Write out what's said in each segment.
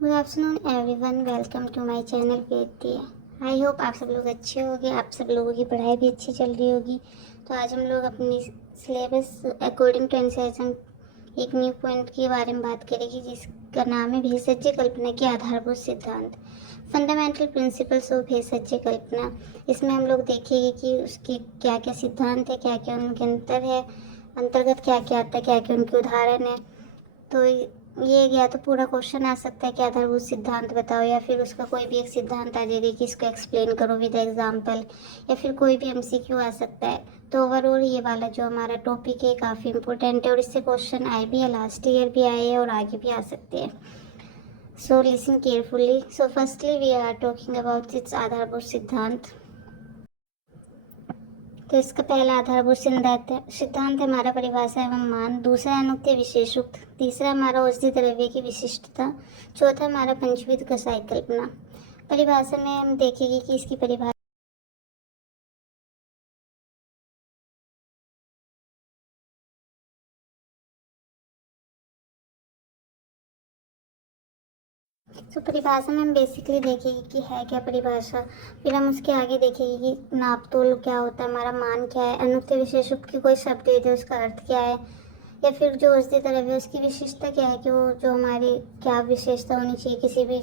Good afternoon everyone, welcome to my channel Kirti. I hope आप सब लोग अच्छे होंगे, आप सब लोगों की पढ़ाई भी अच्छी चल रही होगी। तो आज हम लोग अपनी सिलेबस अकॉर्डिंग टू एनसीईआरटी एक न्यू पॉइंट के बारे में बात करेंगे, जिसका नाम है भेषज कल्पना के आधारभूत सिद्धांत, फंडामेंटल प्रिंसिपल्स ऑफ भेषज कल्पना। इसमें हम लोग देखेंगे कि उसके क्या क्या सिद्धांत है, क्या क्या उनके अंतर्गत क्या क्या आता है, क्या क्या उनके उदाहरण है। तो ये या तो पूरा क्वेश्चन आ सकता है कि आधारभूत सिद्धांत बताओ, या फिर उसका कोई भी एक सिद्धांत आ जाएगा कि इसको एक्सप्लेन करो विद एग्जांपल, या फिर कोई भी एमसीक्यू आ सकता है। तो ओवरऑल ये वाला जो हमारा टॉपिक है काफ़ी इंपॉर्टेंट है, और इससे क्वेश्चन आए भी है, लास्ट ईयर भी आए हैं और आगे भी आ सकते हैं। So listen carefully. So firstly we are talking about its आधारभूत सिद्धांत। तो इसका पहला आधारभूत सिद्धांत है हमारा परिभाषा एवं मान। दूसरा अनुक्ति विशेषुक्त। तीसरा हमारा औषधि द्रव्य की विशिष्टता। चौथा हमारा पंचविध कषाय कल्पना। परिभाषा में हम देखेंगे कि इसकी परिभाषा तो परिभाषा में हम बेसिकली देखेंगे कि है क्या परिभाषा। फिर हम उसके आगे देखेंगे कि नापतोल क्या होता है, हमारा मान क्या है, अनुक्ति विशेषुक्त की कोई शब्द दे दे उसका अर्थ क्या है, या फिर जो औषधि द्रव्य उसकी विशेषता क्या है कि वो जो हमारी क्या विशेषता होनी चाहिए किसी भी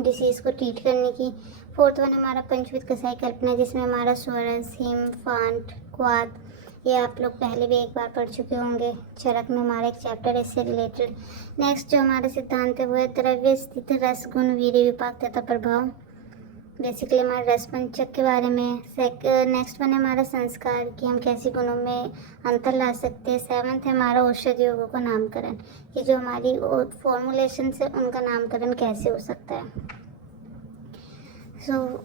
डिसीज़ को ट्रीट करने की। फोर्थ वन हमारा पंचविध कषाय कल्पना, जिसमें हमारा स्वरस, हिम, फांट, क्वाथ, ये आप लोग पहले भी एक बार पढ़ चुके होंगे। चरक में हमारा एक चैप्टर है इससे रिलेटेड। नेक्स्ट जो हमारा सिद्धांत है वो है द्रव्य स्थिति, रस, गुण, वीर्य, विपाक तथा प्रभाव। बेसिकली हमारे रस पंचक के बारे में। नेक्स्ट वन है हमारा संस्कार, कि हम कैसे गुणों में अंतर ला सकते हैं। सेवंथ है हमारा औषधि योगों का नामकरण, कि जो हमारी फॉर्मुलेशन से उनका नामकरण कैसे हो सकता है। So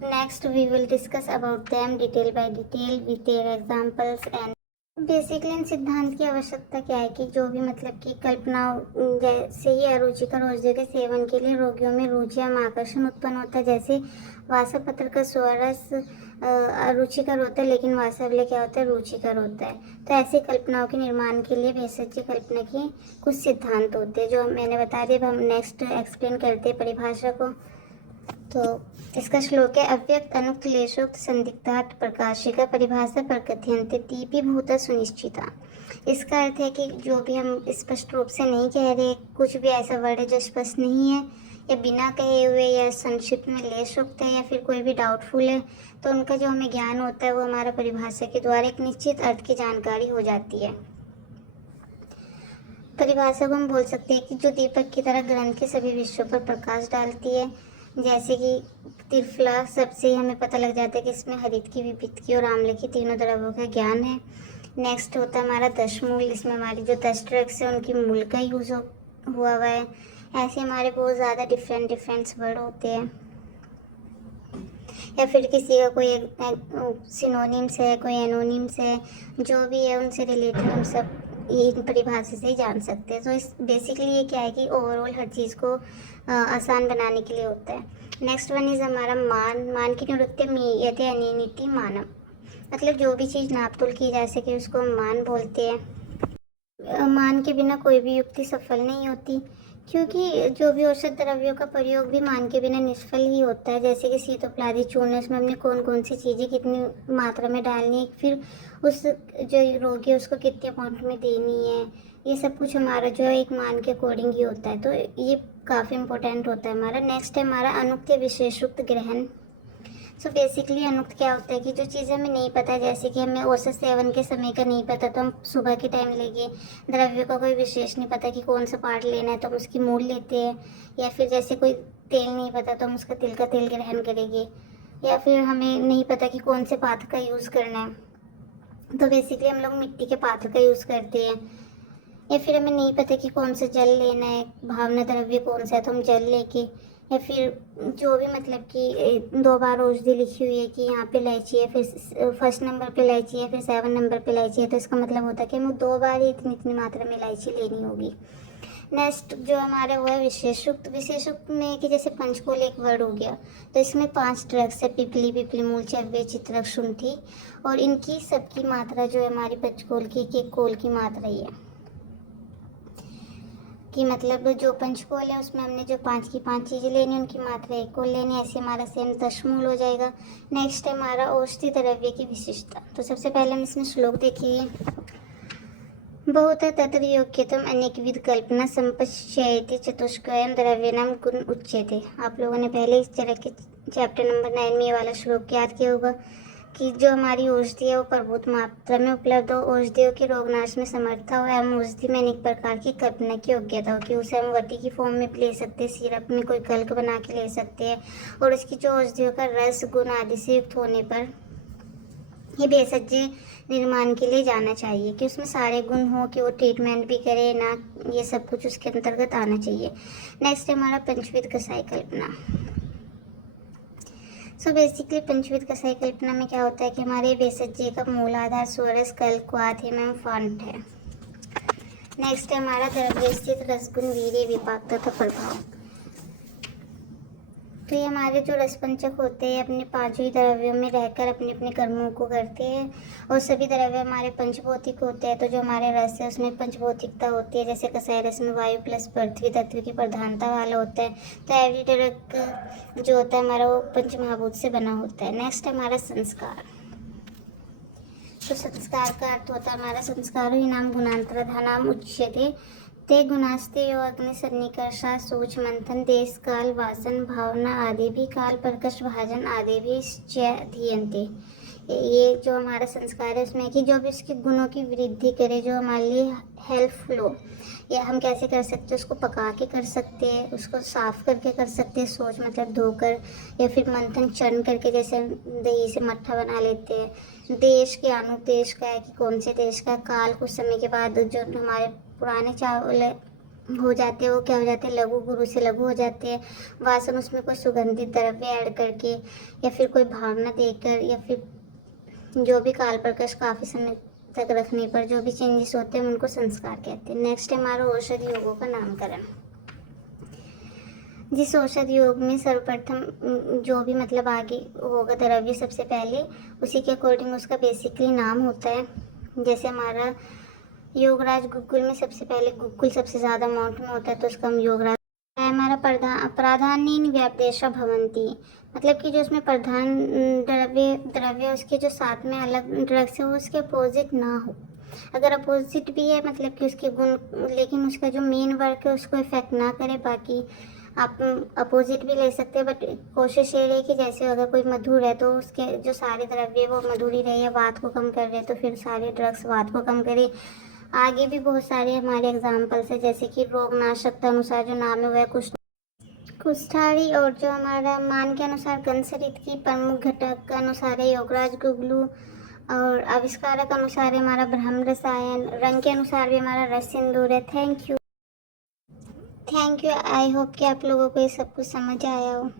next we will discuss about them detail by detail with their examples and basically in सिद्धांत की आवश्यकता क्या है कि जो भी मतलब कि कल्पना जैसे ही अरुचिकर औषधि के सेवन के लिए रोगियों में रुचि या आकर्षण उत्पन्न होता है। जैसे वासवपत्र का स्वरस अरुचिकर होता है, लेकिन वासवल्य क्या होता है, रुचिकर होता है। तो ऐसी कल्पनाओं के निर्माण के लिए भेषज कल्पना की कुछ सिद्धांत होते हैं जो मैंने बता दिए। अब हम नेक्स्ट एक्सप्लेन करते हैं परिभाषा को। तो इसका श्लोक है, अव्यक्त अनुक्लेशोक्त संदिग्धार्थ प्रकाशिका परिभाषा प्रकथयन्ते तीपी भूता सुनिश्चिता। इसका अर्थ है कि जो भी हम स्पष्ट रूप से नहीं कह रहे, कुछ भी ऐसा वर्ड है जो स्पष्ट नहीं है या बिना कहे हुए या संक्षिप्त में लेशोक्त है या फिर कोई भी डाउटफुल है, तो उनका जो हमें ज्ञान होता है वो हमारा परिभाषा के द्वारा एक निश्चित अर्थ की जानकारी हो जाती है। परिभाषा को हम बोल सकते हैं कि जो दीपक की तरह ग्रंथ के सभी विषयों पर प्रकाश डालती है। जैसे कि त्रिफला सबसे ही हमें पता लग जाता है कि इसमें हरित की, विपित की और आम्ल की तीनों द्रव्यों का ज्ञान है। नेक्स्ट होता है हमारा दशमूल, इसमें हमारी जो 10 ड्रग्स है उनकी मूल का यूज हुआ हुआ है। ऐसे हमारे बहुत ज़्यादा डिफरेंट वर्ड होते हैं, या फिर किसी का कोई सिनोनिम्स है, कोई एनोनिम्स है, जो भी है उनसे रिलेटेड हम सब ये परिभाषा से ही जान सकते हैं। तो इस बेसिकली ये क्या है कि ओवरऑल हर चीज़ को आसान बनाने के लिए होता है। नेक्स्ट वन इज़ हमारा मान की निवृत्ति मीयते अनिनिति मानम, मतलब जो भी चीज़ नापतोल की जा सके उसको हम मान बोलते हैं। मान के बिना कोई भी युक्ति सफल नहीं होती, क्योंकि जो भी औषध द्रव्यों का प्रयोग भी मान के बिना निष्फल ही होता है। जैसे कि शीतोपलादी चूर्ण, इसमें हमने कौन कौन सी चीज़ें कितनी मात्रा में डालनी है, फिर उस जो रोगी है उसको कितने अमाउंट में देनी है, ये सब कुछ हमारा जो है एक मान के अकॉर्डिंग ही होता है। तो ये काफ़ी इंपॉर्टेंट होता है हमारा। नेक्स्ट है हमारा अनुक्त विशेषुक्त ग्रहण। सो बेसिकली अनुक्त क्या होता है कि जो चीज़ें हमें नहीं पता, जैसे कि हमें औसत सेवन के समय का नहीं पता तो हम सुबह के टाइम लेंगे। द्रव्य का कोई विशेष नहीं पता कि कौन सा पार्ट लेना है तो हम उसकी मूल लेते हैं। या फिर जैसे कोई तेल नहीं पता तो हम उसका तिल का तेल ग्रहण करेंगे। या फिर हमें नहीं पता कि कौन से पात्र का यूज़ करना है तो बेसिकली हम लोग मिट्टी के पात्र का यूज़ करते हैं। या फिर हमें नहीं पता कि कौन सा जल लेना है, भावना द्रव्य कौन सा है तो हम जल लेके, या फिर जो भी मतलब कि 2 बार औषधि लिखी हुई है कि यहाँ पे इलायची है, फिर फर्स्ट नंबर पे इलायची है, फिर 7 नंबर पे इलायची है, तो इसका मतलब होता है कि हमें 2 बार ही इतनी इतनी मात्रा में इलायची लेनी होगी। नेक्स्ट जो हमारा वो है विशेषुक्त। विशेषुक्त में कि जैसे पंचकोल एक वर्ड हो गया, तो इसमें 5 ड्रग्स है, पिपली, पिपली मूल, चव्य, चित्रक, शुंठी, और इनकी सबकी मात्रा जो है हमारी पंचकोल की एक कोल की मात्रा ही है। कि मतलब जो पंचकोल है उसमें हमने जो 5 की 5 चीज़ें लेनी उनकी मात्रा 1 कोल लेनी है, ऐसे हमारा सेम दशमूल हो जाएगा। नेक्स्ट है हमारा औषधि द्रव्य की विशिष्टता। तो सबसे पहले हम इसमें श्लोक देखिए। बहुत तत्र योग्यतम अनेकविध कल्पना संपश्येति चतुष्कयम द्रव्यनाम गुण उच्यते। आप लोगों ने पहले इस तरह के चैप्टर नंबर 9 में ये वाला श्लोक याद किया होगा कि जो हमारी औषधि है वो प्रभुत मात्रा में उपलब्ध हो, औषधियों के रोगनाश में समर्था हो, एवं औषधि में अनेक प्रकार की कल्पना की योग्यता हो कि उसे हम वटी की फॉर्म में भी ले सकते हैं, सिरप में कोई कल्क बना के ले सकते हैं, और उसकी जो औषधियों का रस गुण आदि से युक्त होने पर ये भेषज निर्माण के लिए जाना चाहिए कि उसमें सारे गुण हो कि वो ट्रीटमेंट भी करे ना, ये सब कुछ उसके अंतर्गत आना चाहिए। नेक्स्ट है हमारा पंचविध कसाई कल्पना। सो बेसिकली पंचविध कसाई कल्पना में क्या होता है कि हमारे भेषज का मूलाधार सोरस कल्क क्वाथ एवं फंट है। नेक्स्ट है हमारा द्रव्य स्थित रसगुण वीर्य विपाक तथा प्रभाव। तो ये हमारे जो रसपंचक होते हैं अपने पांचों ही द्रव्यों में रहकर अपने अपने कर्मों को करते हैं, और सभी द्रव्य हमारे पंचभौतिक होते हैं। तो जो हमारे रस है उसमें पंचभौतिकता होती है, जैसे कसाई रस में वायु प्लस पृथ्वी तत्व की प्रधानता वाला होता है। तो एवरी ड्रग जो होता है हमारा वो पंचमहाभूत से बना होता है। नेक्स्ट है हमारा संस्कार। तो संस्कार का अर्थ होता है हमारा संस्कार ही नाम गुणांतरधानाम उच्यते ते गुणास्ते यो अग्नि सन्निकर्षा सोच मंथन देश काल वासन भावना आदि भी काल प्रकश भाजन आदि भी धीयन्ते। ये जो हमारा संस्कार है उसमें कि जो भी उसके गुणों की वृद्धि करे, जो हमारे लिए हेल्पफुल हो, या हम कैसे कर सकते हैं, उसको पका के कर सकते हैं, उसको साफ करके कर सकते हैं, सोच मतलब धोकर, या फिर मंथन चरण करके, जैसे दही से मट्ठा बना लेते हैं। देश के अनुदेश का है कि कौन से देश का, काल कुछ समय के बाद जो हमारे पुराने चावल हो जाते हैं वो क्या हो जाते हैं, लघु गुरु से लघु हो जाते हैं। वासन उसमें कोई सुगंधित द्रव्य ऐड करके, या फिर कोई भावना देकर, या फिर जो भी काल प्रकाश काफ़ी समय तक रखने पर जो भी चेंजेस होते हैं उनको संस्कार कहते हैं। नेक्स्ट है हमारा औषधि योगों का नामकरण। जिस औषधि योग में सर्वप्रथम जो भी मतलब आगे होगा द्रव्य सबसे पहले उसी के अकॉर्डिंग उसका बेसिकली नाम होता है। जैसे हमारा योगराज गुग्गुल में सबसे पहले गुग्गुल सबसे ज़्यादा अमाउंट में होता है तो उसका हम योगराज है। हमारा प्राधान्य व्यापदेशा भवंती, मतलब कि जो उसमें प्रधान द्रव्य उसके जो साथ में अलग ड्रग्स है वो उसके अपोजिट ना हो। अगर अपोजिट भी है मतलब कि उसके गुण, लेकिन उसका जो मेन वर्क है उसको इफेक्ट ना करे। बाकी आप अपोजिट भी ले सकते हैं, बट कोशिश ये रही कि जैसे अगर कोई मधुर है तो उसके जो सारे द्रव्य वो मधुरी रहे, या वात को कम कर रहे तो फिर सारे ड्रग्स वात को कम करे। आगे भी बहुत सारे हमारे एग्जाम्पल्स है, जैसे कि रोगनाशकता अनुसार जो नाम है वह कुष्ठारी, और जो हमारा मान के अनुसार गंसरित की प्रमुख घटक के अनुसार है योगराज गुगलू, और आविष्कारक अनुसार है हमारा ब्रह्म रसायन, रंग के अनुसार भी हमारा रस सिंदूर है। Thank you. आई होप कि आप लोगों को ये सब कुछ समझ आया हो।